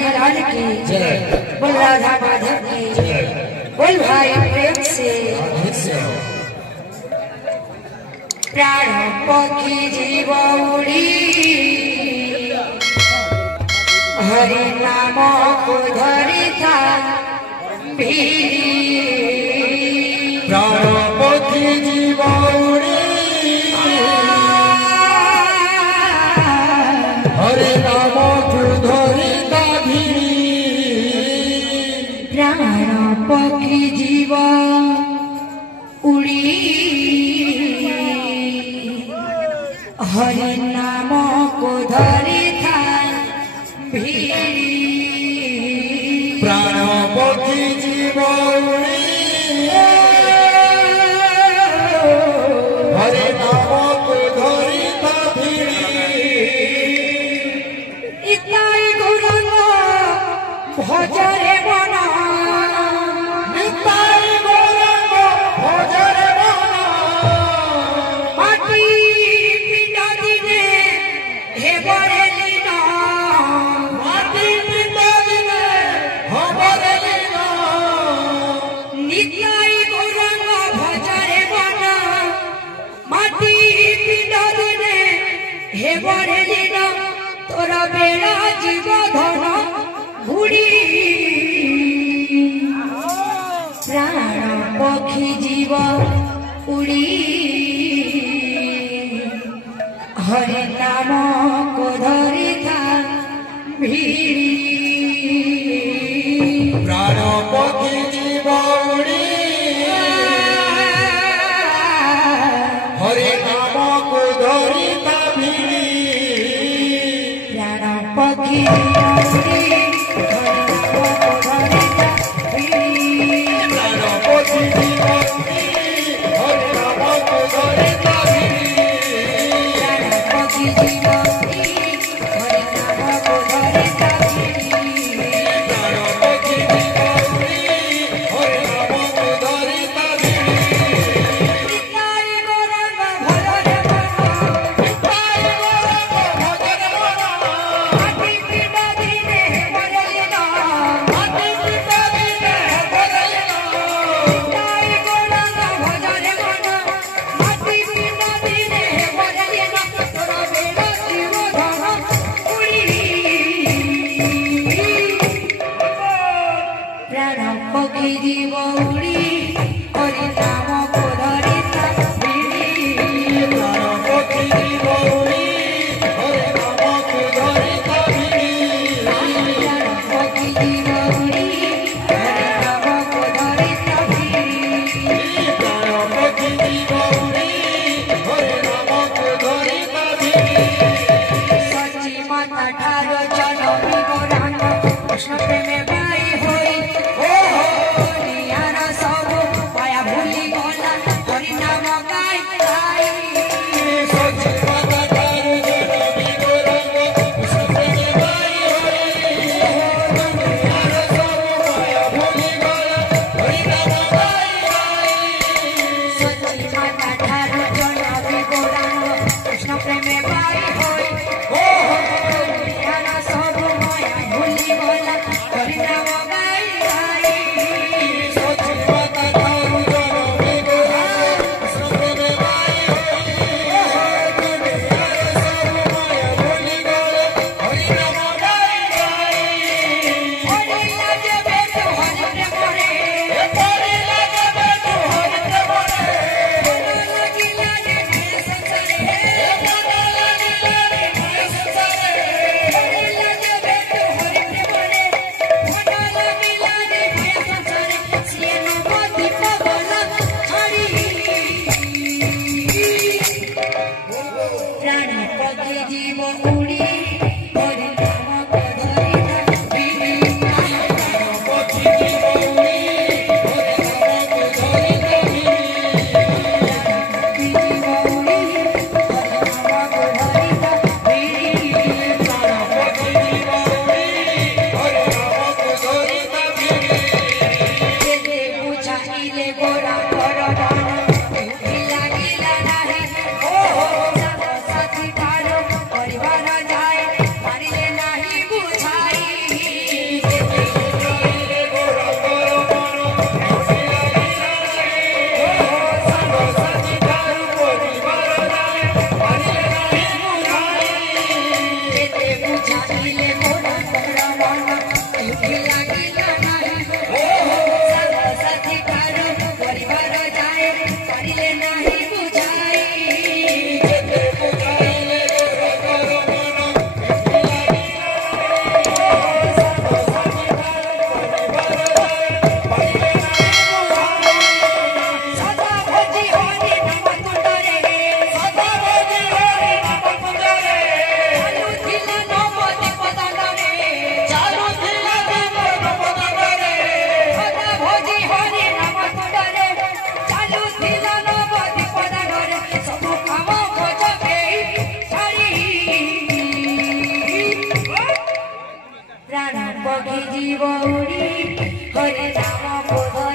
बिहारी लाल की बोल राधा माधव की बोल भाई प्रेम से प्राण पक्षी जीव उड़ी हरि नाम को धरी था प्राण पक्षी जीव उड़ी हरि नाम को धरी था प्राण पक्षी जीव उड़ी हरि नाम को धरी था प्राण पक्षी जीव उड़ी हरि नाम को धरी था इताई गुरंग भजरे बना निताई गौरंग भजरे बना माटी पिंड दिने हे बड़े लीना माटी पिंड दिने हे बड़े लीना निताई गुरंग भजरे बना माटी पिंड दिने हे बड़े लीना तोरा बेड़ा जीव धन घुड़ी प्राण पक्षी जीव उड़ी हरि नाम को धरी था भीड़ी प्राण पक्षी जीव उड़ी हरि नाम को धरी था प्राण पक्षी उड़ी हरि नाम को धरी था भीड़ी प्राण पक्षी जीव उड़ी हरि नाम को धरी था प्राण पक्षी जीव उड़ी हरि नाम को धरी था भीड़ी प्राण पक्षी जीव उड़ी हरि नाम को धरी था निताई गौरंग भजरे बना निताई गौरंग भजरे बना माटी पिंड दिने हे बड़े लीना माटी पिंड दिने हे बड़े लीना निताई गौरंग भजरे बना माटी पिंड दिने हे बड़े लीना तोरा बेड़ा जीव धन उड़ी प्राण पक्षी जीव उड़ी हरि नाम को धरी था भीड़ी प्राण पक्षी जीव उड़ी हरि नाम को धरी था प्राण पक्षी जीव उड़ी हरि नाम को धरी था भीड़ी प्राण पक्षी जीव उड़ी हरि नाम को धरी था सची माता ठारो जनमी गौरांग कृष्ण प्रेमे बाई होई हो दुनियार सब माया भूली गला हरि नाम गाई गाई सची माता ठारो जनमी गौरांग कृष्ण प्रेमे बाई होई दुनियार सब माया भूली गला हरि नाम गाई गाई सची माता ठारो जनमी गौरांग कृष्ण प्रेमे बाई होई हो दुनियार सब माया भूली गला हरि नाम गाई गाई सची माता ठारो जनमी गौरांग कृष्ण प्रेमे बाई होई ଗିରି ବଉରୀ ହରେ ନାମ ବୋଧ